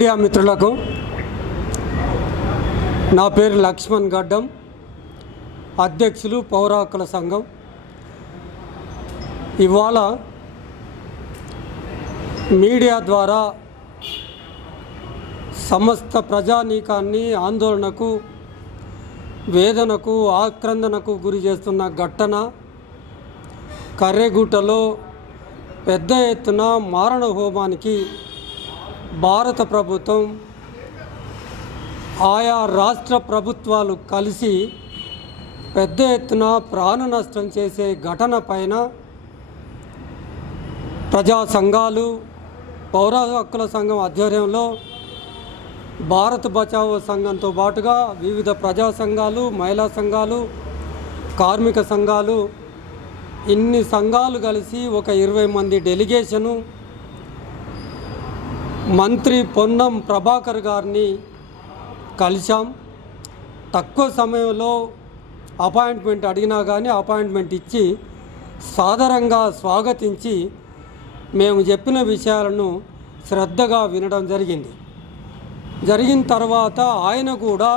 Media మిత్రులకు నా పేరు లక్ష్మణ్ గడ్డం, అధ్యక్షులు పౌర హక్కుల సంఘం. ఇవాళ మీడియా ద్వారా సమస్త ప్రజానీకాన్ని ఆందోళనకు, వేదనకు, ఆక్రందనకు గురి చేస్తున్న ఘటన కర్రెగుట్టలో పెద్ద ఎత్తున మారణ హోమానికి భారత ప్రభుత్వం, ఆయా రాష్ట్ర ప్రభుత్వాలు కలిసి పెద్ద ఎత్తున ప్రాణ నష్టం చేసే ఘటన పైన ప్రజా సంఘాలు, పౌర హక్కుల సంఘం ఆధ్వర్యంలో భారత్ బచావో సంఘంతో పాటుగా వివిధ ప్రజా సంఘాలు, మహిళా సంఘాలు, కార్మిక సంఘాలు, ఇన్ని సంఘాలు కలిసి ఒక 20 మంది డెలిగేషను మంత్రి పొన్నం ప్రభాకర్ గారిని కలిశాం. తక్కువ సమయంలో అపాయింట్మెంట్ అడిగినా కానీ అపాయింట్మెంట్ ఇచ్చి సాదరంగా స్వాగతించి మేము చెప్పిన విషయాలను శ్రద్ధగా వినడం జరిగిన తర్వాత ఆయన కూడా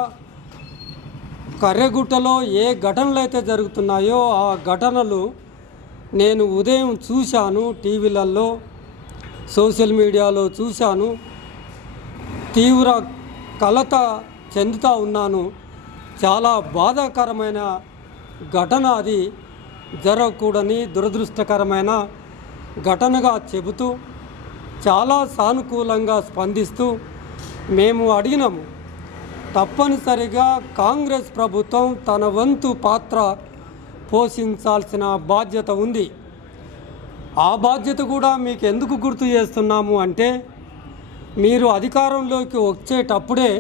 కర్రెగుట్టలో ఏ ఘటనలు అయితే జరుగుతున్నాయో ఆ ఘటనలు నేను ఉదయం చూశాను, టీవీలలో, సోషల్ మీడియాలో చూశాను. తీవ్ర కలత చెందుతూ ఉన్నాను. చాలా బాధాకరమైన ఘటన, అది జరగకూడని దురదృష్టకరమైన ఘటనగా చెబుతూ చాలా సానుకూలంగా స్పందిస్తూ మేము అడిగినాము, తప్పనిసరిగా కాంగ్రెస్ ప్రభుత్వం తన వంతు పాత్ర పోషించాల్సిన బాధ్యత ఉంది. ఆ బాధ్యత కూడా మీకు ఎందుకు గుర్తు చేస్తున్నాము అంటే, మీరు అధికారంలోకి వచ్చేటప్పుడే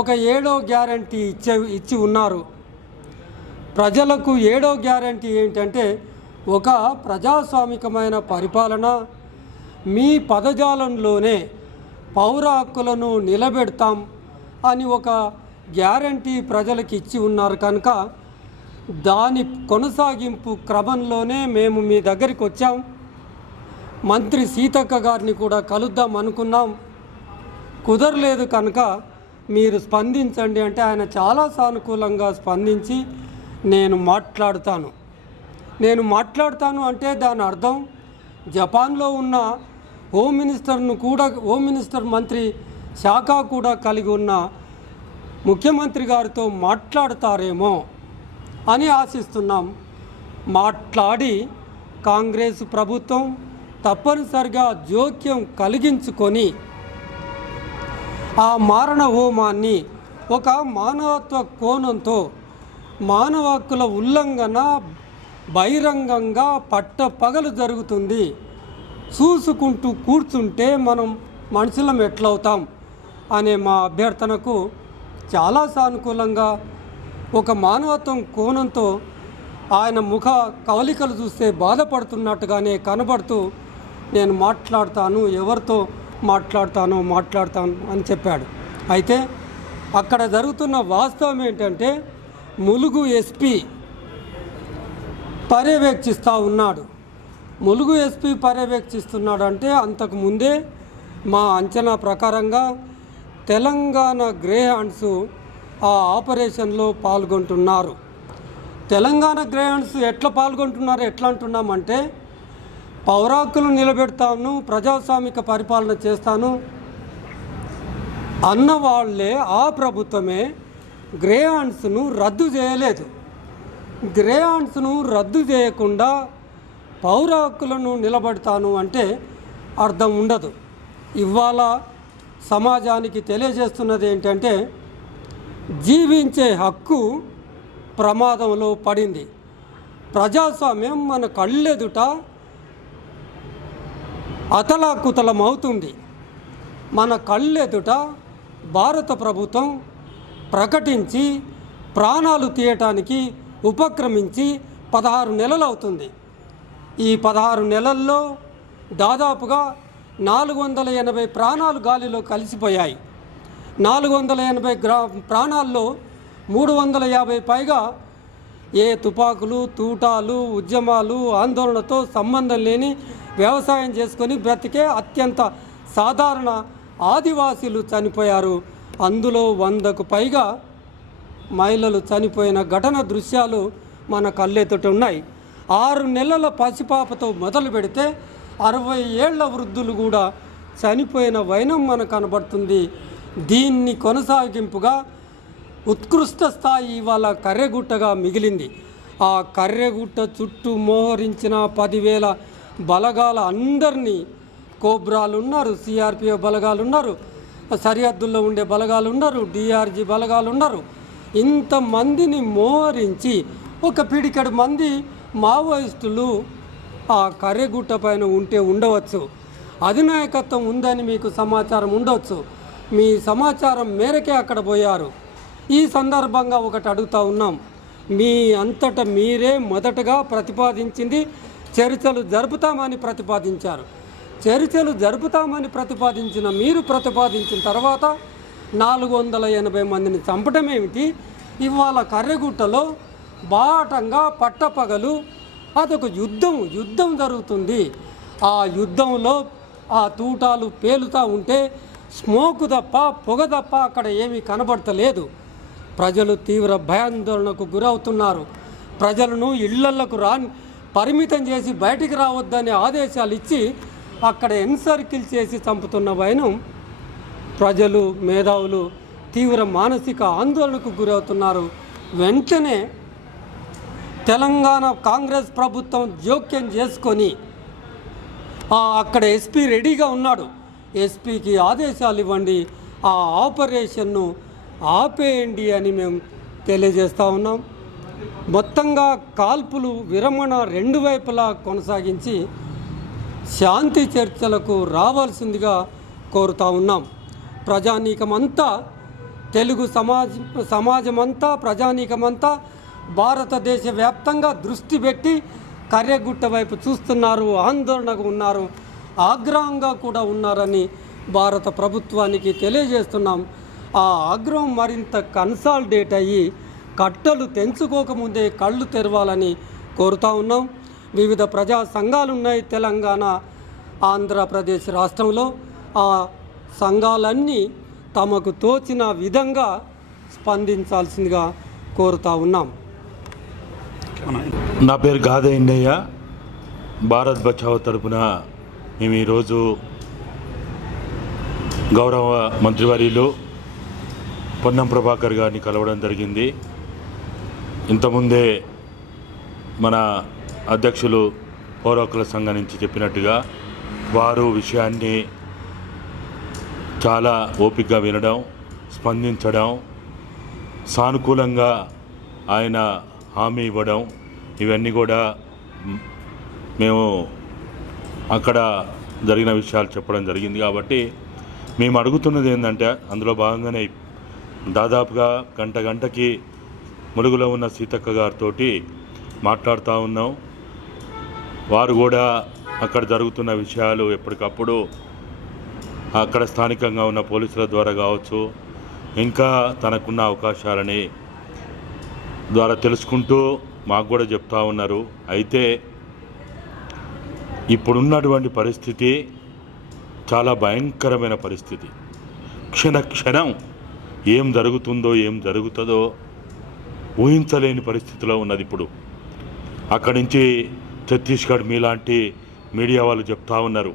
ఒక 7వ గ్యారంటీ ఇచ్చి ఉన్నారు. ప్రజలకు 7వ గ్యారంటీ ఏంటంటే, ఒక ప్రజాస్వామికమైన పరిపాలన, మీ పదజాలంలోనే పౌర హక్కులను నిలబెడతాం అని ఒక గ్యారంటీ ప్రజలకు ఇచ్చి ఉన్నారు. కనుక దాని కొనసాగింపు క్రమంలోనే మేము మీ దగ్గరికి వచ్చాం. మంత్రి సీతక్క గారిని కూడా కలుద్దాం అనుకున్నాం, కుదరలేదు. కనుక మీరు స్పందించండి అంటే ఆయన చాలా సానుకూలంగా స్పందించి నేను మాట్లాడుతాను అంటే దాని అర్థం జపాన్లో ఉన్న హోమ్ మినిస్టర్ మంత్రి శాఖ కూడా కలిగి ఉన్న ముఖ్యమంత్రి గారితో మాట్లాడతారేమో అని ఆశిస్తున్నాం. మాట్లాడి కాంగ్రెస్ ప్రభుత్వం తప్పనిసరిగా జోక్యం కలిగించుకొని ఆ మారణ హోమాన్ని ఒక మానవత్వ కోణంతో, మానవ హక్కుల ఉల్లంఘన బహిరంగంగా పట్టపగలు జరుగుతుంది, చూసుకుంటూ కూర్చుంటే మనం మనుషులం ఎట్లవుతాం అనే మా అభ్యర్థనకు చాలా సానుకూలంగా, ఒక మానవత్వం కోణంతో ఆయన ముఖ కవలికలు చూస్తే బాధపడుతున్నట్టుగానే కనబడుతూ నేను మాట్లాడతాను, ఎవరితో మాట్లాడతాను అని చెప్పాడు. అయితే అక్కడ జరుగుతున్న వాస్తవం ఏంటంటే, ములుగు ఎస్పీ పర్యవేక్షిస్తూ ఉన్నాడు. ములుగు ఎస్పీ పర్యవేక్షిస్తున్నాడు అంటే అంతకుముందే మా అంచనా ప్రకారంగా తెలంగాణ గ్రే హ్యాండ్స్ ఆ ఆపరేషన్లో పాల్గొంటున్నారు. తెలంగాణ గ్రే హ్యాండ్స్ ఎట్లా పాల్గొంటున్నారు, ఎట్లా అంటున్నామంటే, పౌర హక్కులను నిలబెడతాను, ప్రజాస్వామిక పరిపాలన చేస్తాను అన్న వాళ్ళే, ఆ ప్రభుత్వమే గ్రే హ్యాండ్స్ను రద్దు చేయలేదు. గ్రే హ్యాండ్స్ను రద్దు చేయకుండా పౌర హక్కులను నిలబెడతాను అంటే అర్థం ఉండదు. ఇవాళ సమాజానికి తెలియజేస్తున్నది ఏంటంటే, జీవించే హక్కు ప్రమాదంలో పడింది. ప్రజాస్వామ్యం మన కళ్ళెదుట అతలాకుతలమవుతుంది. మన కళ్ళెదుట భారత ప్రభుత్వం ప్రకటించి ప్రాణాలు తీయటానికి ఉపక్రమించి 16 నెలలు అవుతుంది. ఈ 16 నెలల్లో దాదాపుగా 480 ప్రాణాలు గాలిలో కలిసిపోయాయి. 480 ప్రాణాల్లో 350 పైగా ఏ తుపాకులు, తూటాలు, ఉద్యమాలు, ఆందోళనతో సంబంధం లేని వ్యవసాయం చేసుకొని బ్రతికే అత్యంత సాధారణ ఆదివాసీలు చనిపోయారు. అందులో 100కు పైగా మహిళలు చనిపోయిన ఘటన దృశ్యాలు మన కళ్ళెదుట ఉన్నాయి. 6 నెలల పసిపాపతో మొదలు పెడితే 60 ఏళ్ల వృద్ధులు కూడా చనిపోయిన వైనం మనకు కనబడుతుంది. దీన్ని కొనసాగింపుగా ఉత్కృష్ట స్థాయి ఇవాళ కర్రెగుట్టగా మిగిలింది. ఆ కర్రెగుట్ట చుట్టూ మోహరించిన 10,000 బలగాల అందరినీ, కోబ్రాలు ఉన్నారు, సిఆర్పిఎఫ్ బలగాలు ఉన్నారు, సరిహద్దుల్లో ఉండే బలగాలు ఉన్నారు, డిఆర్జీ బలగాలు ఉన్నారు. ఇంతమందిని మోహరించి ఒక పిడికెడు మంది మావోయిస్టులు ఆ కర్రెగుట్ట పైన ఉండవచ్చు. అధినాయకత్వం ఉందని మీకు సమాచారం ఉండవచ్చు. మీ సమాచారం మేరకే అక్కడ పోయారు. ఈ సందర్భంగా ఒకటి అడుగుతూ ఉన్నాం. మీ అంతటా మీరే మొదటగా ప్రతిపాదించింది చర్చలు జరుపుతామని ప్రతిపాదించారు. చర్చలు జరుపుతామని ప్రతిపాదించిన మీరు ప్రతిపాదించిన తర్వాత 480 మందిని చంపడం ఏమిటి? ఇవాళ కర్రెగుట్టలో బాటంగా పట్టపగలు అదొక యుద్ధం జరుగుతుంది. ఆ యుద్ధంలో ఆ తూటాలు పేలుతూ ఉంటే స్మోక్ తప్ప పొగ తప్ప అక్కడ ఏమీ కనబడతలేదు. ప్రజలు తీవ్ర భయాందోళనకు గురవుతున్నారు. ప్రజలను ఇళ్లకు పరిమితం చేసి బయటికి రావద్దని ఆదేశాలు ఇచ్చి అక్కడ ఎన్సర్కిల్ చేసి చంపుతున్న వైనం ప్రజలు, మేధావులు తీవ్ర మానసిక ఆందోళనకు గురవుతున్నారు. వెంటనే తెలంగాణ కాంగ్రెస్ ప్రభుత్వం జోక్యం చేసుకొని అక్కడ ఎస్పీ రెడీగా ఉన్నాడు. ఎస్పీకి ఆదేశాలు ఇవ్వండి, ఆ ఆపరేషన్ను ఆపేయండి అని మేము తెలియజేస్తూ ఉన్నాం. మొత్తంగా కాల్పులు విరమణ 2 వైపులా కొనసాగించి శాంతి చర్చలకు రావాల్సిందిగా కోరుతూ ఉన్నాం. ప్రజానీకమంతా, తెలుగు సమాజమంతా, ప్రజానీకమంతా భారతదేశ వ్యాప్తంగా దృష్టి పెట్టి కర్రెగుట్ట వైపు చూస్తున్నారు, ఆందోళనగా ఉన్నారు, ఆగ్రహంగా కూడా ఉన్నారని భారత ప్రభుత్వానికి తెలియజేస్తున్నాం. ఆ ఆగ్రహం మరింత కన్సాలిడేట్ అయ్యి కట్టలు తెంచుకోకముందే కళ్ళు తెరవాలని కోరుతూ ఉన్నాం. వివిధ ప్రజా సంఘాలు ఉన్నాయి తెలంగాణ, ఆంధ్రప్రదేశ్ రాష్ట్రంలో. ఆ సంఘాలన్నీ తమకు తోచిన విధంగా స్పందించాల్సిందిగా కోరుతూ ఉన్నాం. నా పేరు గాదయ్య. భారత్ బచావో తరపున మేము ఈరోజు గౌరవ మంత్రివర్యులు పొన్నం ప్రభాకర్ గారిని కలవడం జరిగింది. ఇంతకుముందే మన అధ్యక్షులు పౌర హక్కుల సంఘం నుంచి చెప్పినట్టుగా వారు విషయాన్ని చాలా ఓపికగా వినడం, స్పందించడం, సానుకూలంగా ఆయన హామీ ఇవ్వడం, ఇవన్నీ కూడా మేము అక్కడ జరిగిన విషయాలు చెప్పడం జరిగింది. కాబట్టి మేము అడుగుతున్నది ఏంటంటే, అందులో భాగంగానే దాదాపుగా గంటకి ములుగులో ఉన్న సీతక్క గారితో మాట్లాడుతూ ఉన్నాం. వారు కూడా అక్కడ జరుగుతున్న విషయాలు ఎప్పటికప్పుడు అక్కడ స్థానికంగా ఉన్న పోలీసుల ద్వారా కావచ్చు, ఇంకా తనకున్న అవకాశాలని ద్వారా తెలుసుకుంటూ మాకు కూడా చెప్తా ఉన్నారు. అయితే ఇప్పుడున్నటువంటి పరిస్థితి చాలా భయంకరమైన పరిస్థితి. క్షణం ఏం జరుగుతుందో ఏం జరుగుతుందో ఊహించలేని పరిస్థితిలో ఉన్నది. ఇప్పుడు అక్కడి నుంచి ఛత్తీస్గఢ్ మీలాంటి మీడియా వాళ్ళు చెప్తా ఉన్నారు,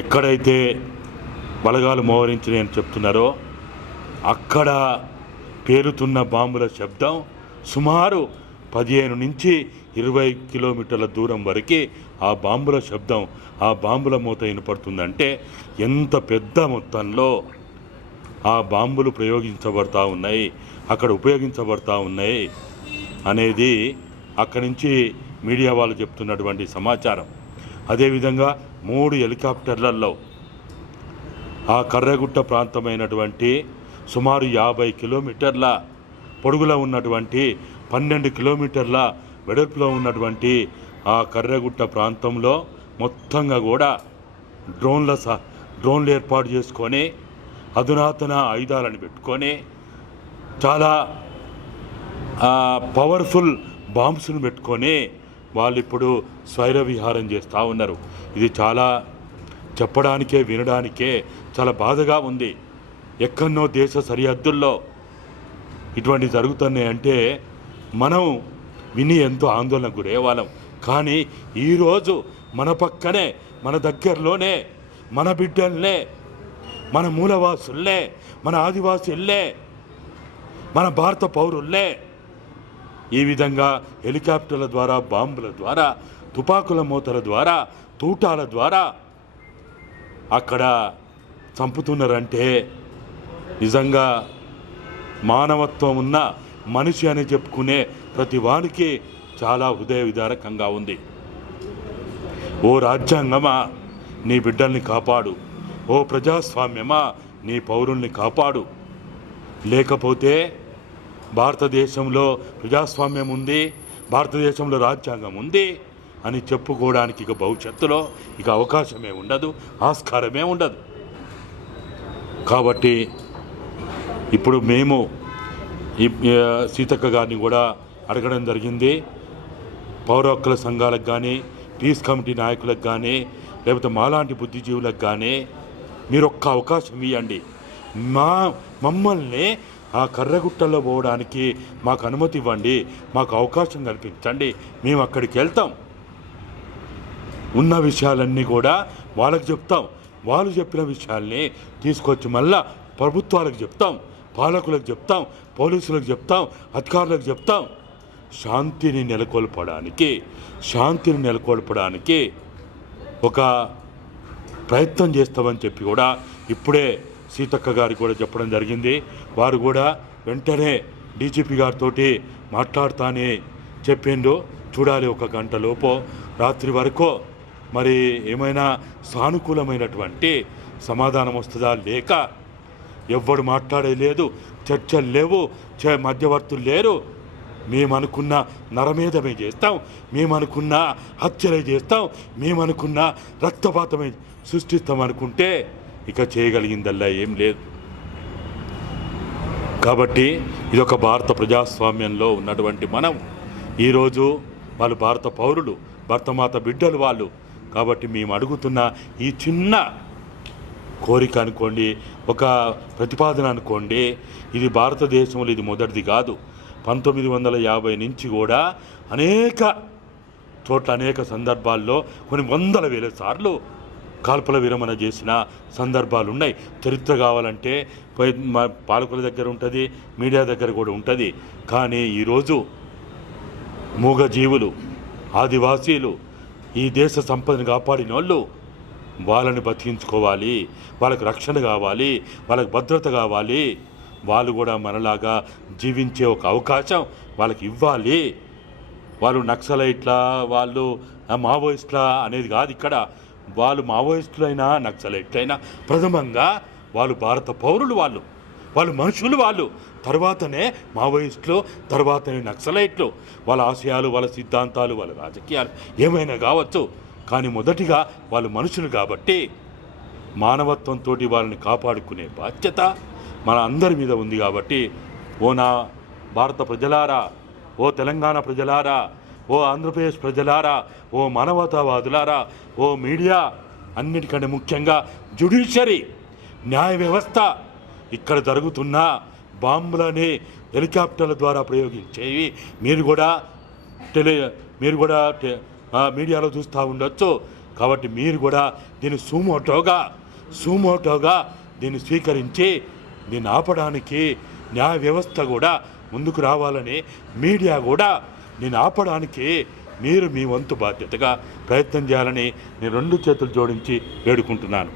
ఎక్కడైతే బలగాలు మోహరించినాయి అని చెప్తున్నారో అక్కడ పేలుతున్న బాంబుల శబ్దం సుమారు 15 నుంచి 20 కిలోమీటర్ల దూరం వరకు ఆ బాంబుల శబ్దం, ఆ బాంబుల మూత వినపడుతుందంటే ఎంత పెద్ద మొత్తంలో ఆ బాంబులు ప్రయోగించబడతా ఉన్నాయి, అక్కడ ఉపయోగించబడతా ఉన్నాయి అనేది అక్కడి నుంచి మీడియా వాళ్ళు చెప్తున్నటువంటి సమాచారం. అదేవిధంగా 3 హెలికాప్టర్లలో ఆ కర్రెగుట్ట ప్రాంతమైనటువంటి సుమారు 50 కిలోమీటర్ల పొడుగులో ఉన్నటువంటి 12 కిలోమీటర్ల వెడల్పులో ఉన్నటువంటి ఆ కర్రెగుట్ట ప్రాంతంలో మొత్తంగా కూడా డ్రోన్లు ఏర్పాటు చేసుకొని అధునాతన ఆయుధాలను పెట్టుకొని చాలా పవర్ఫుల్ బాంబ్స్ను పెట్టుకొని వాళ్ళు ఇప్పుడు స్వైర విహారం చేస్తూ ఉన్నారు. ఇది చాలా చెప్పడానికే వినడానికే చాలా బాధగా ఉంది. ఎక్కడనో దేశ సరిహద్దుల్లో ఇటువంటి జరుగుతున్నాయంటే మనం విని ఎంతో ఆందోళనకు గురయ్యేవాళ్ళం. కానీ ఈరోజు మన పక్కనే, మన దగ్గరలోనే, మన బిడ్డల్నే, మన మూలవాసుల్నే, మన ఆదివాసుల్నే, మన భారత పౌరుల్నే ఈ విధంగా హెలికాప్టర్ల ద్వారా, బాంబుల ద్వారా, తుపాకుల మూతల ద్వారా, తూటాల ద్వారా అక్కడ చంపుతున్నారంటే నిజంగా మానవత్వం ఉన్న మనిషి అని చెప్పుకునే ప్రతి వానికి చాలా హృదయ విదారకంగా ఉంది. ఓ రాజ్యాంగమా, నీ బిడ్డల్ని కాపాడు. ఓ ప్రజాస్వామ్యమా, నీ పౌరుల్ని కాపాడు. లేకపోతే భారతదేశంలో ప్రజాస్వామ్యం ఉంది, భారతదేశంలో రాజ్యాంగం ఉంది అని చెప్పుకోవడానికి ఇక భవిష్యత్తులో ఇక అవకాశమే ఉండదు, ఆస్కారమే ఉండదు. కాబట్టి ఇప్పుడు మేము ఈ సీతక్క గారిని కూడా అడగడం జరిగింది. పౌర హక్కుల సంఘాలకు కానీ, పీస్ కమిటీ నాయకులకు కానీ, లేకపోతే మాలాంటి బుద్ధిజీవులకు కానీ మీరు ఒక్క అవకాశం ఇవ్వండి. మమ్మల్ని ఆ కర్రగుట్టలో పోవడానికి మాకు అనుమతి ఇవ్వండి, మాకు అవకాశం కల్పించండి, మేము అక్కడికి వెళ్తాం. ఉన్న విషయాలన్నీ కూడా వాళ్ళకి చెప్తాం. వాళ్ళు చెప్పిన విషయాల్ని తీసుకొచ్చి మళ్ళా ప్రభుత్వాలకు చెప్తాం, పాలకులకు చెప్తాం, పోలీసులకు చెప్తాం, అధికారులకు చెప్తాం. శాంతిని నెలకొల్పడానికి ఒక ప్రయత్నం చేస్తామని చెప్పి కూడా ఇప్పుడే సీతక్క గారికి కూడా చెప్పడం జరిగింది. వారు కూడా వెంటనే డీజీపీ గారితో మాట్లాడుతానే చెప్పిండు. చూడాలి, 1 గంట లోపో రాత్రి వరకు మరి ఏమైనా సానుకూలమైనటువంటి సమాధానం వస్తుందా, లేక ఎవ్వడు మాట్లాడలేదు, చర్చలు లేవు, మధ్యవర్తులు లేరు, మేమనుకున్న నరమేధమే చేస్తాం, మేమనుకున్న హత్యలే చేస్తాం, మేమనుకున్న రక్తపాతమే సృష్టిస్తాం అనుకుంటే ఇక చేయగలిగిందల్లా ఏం లేదు. కాబట్టి ఇదొక భారత ప్రజాస్వామ్యంలో ఉన్నటువంటి మనం ఈరోజు వాళ్ళు భారత పౌరులు, భరతమాత బిడ్డలు వాళ్ళు. కాబట్టి మేము అడుగుతున్న ఈ చిన్న కోరిక అనుకోండి, ఒక ప్రతిపాదన అనుకోండి, ఇది భారతదేశంలో ఇది మొదటిది కాదు. 1950 నుంచి కూడా అనేక చోట్ల, అనేక సందర్భాల్లో కొన్ని వందల వేల సార్లు కాల్పుల విరమణ చేసిన సందర్భాలు ఉన్నాయి. చరిత్ర కావాలంటే పాలకుల దగ్గర ఉంటుంది, మీడియా దగ్గర కూడా ఉంటుంది. కానీ ఈరోజు మూగజీవులు, ఆదివాసీలు, ఈ దేశ సంపదను కాపాడిన వాళ్ళు, వాళ్ళని బతికించుకోవాలి, వాళ్ళకి రక్షణ కావాలి, వాళ్ళకి భద్రత కావాలి. వాళ్ళు కూడా మనలాగా జీవించే ఒక అవకాశం వాళ్ళకి ఇవ్వాలి. వాళ్ళు నక్సలైట్లా, వాళ్ళు మావోయిస్టులా అనేది కాదు ఇక్కడ. వాళ్ళు మావోయిస్టులైనా, నక్సలైట్లైనా ప్రథమంగా వాళ్ళు భారత పౌరులు, వాళ్ళు మనుషులు. వాళ్ళు తర్వాతనే మావోయిస్టులు, తర్వాతనే నక్సలైట్లు. వాళ్ళ ఆశయాలు, వాళ్ళ సిద్ధాంతాలు, వాళ్ళ రాజకీయాలు ఏమైనా కావచ్చు, కానీ మొదటిగా వాళ్ళు మనుషులు. కాబట్టి మానవత్వంతో వాళ్ళని కాపాడుకునే బాధ్యత మన అందరి మీద ఉంది. కాబట్టి ఓ నా భారత ప్రజలారా, ఓ తెలంగాణ ప్రజలారా, ఓ ఆంధ్రప్రదేశ్ ప్రజలారా, ఓ మానవతావాదులారా, ఓ మీడియా, అన్నిటికంటే ముఖ్యంగా జ్యుడిషియరీ, న్యాయ వ్యవస్థ, ఇక్కడ జరుగుతున్న బాంబులని హెలికాప్టర్ల ద్వారా ప్రయోగించేవి మీరు కూడా మీడియాలో చూస్తూ ఉండొచ్చు. కాబట్టి మీరు కూడా దీన్ని సుమోటోగా దీన్ని స్వీకరించి దీన్ని ఆపడానికి న్యాయ వ్యవస్థ కూడా ముందుకు రావాలని, మీడియా కూడా దీన్ని ఆపడానికి మీరు మీ వంతు బాధ్యతగా ప్రయత్నం చేయాలని నేను 2 చేతులు జోడించి వేడుకుంటున్నాను.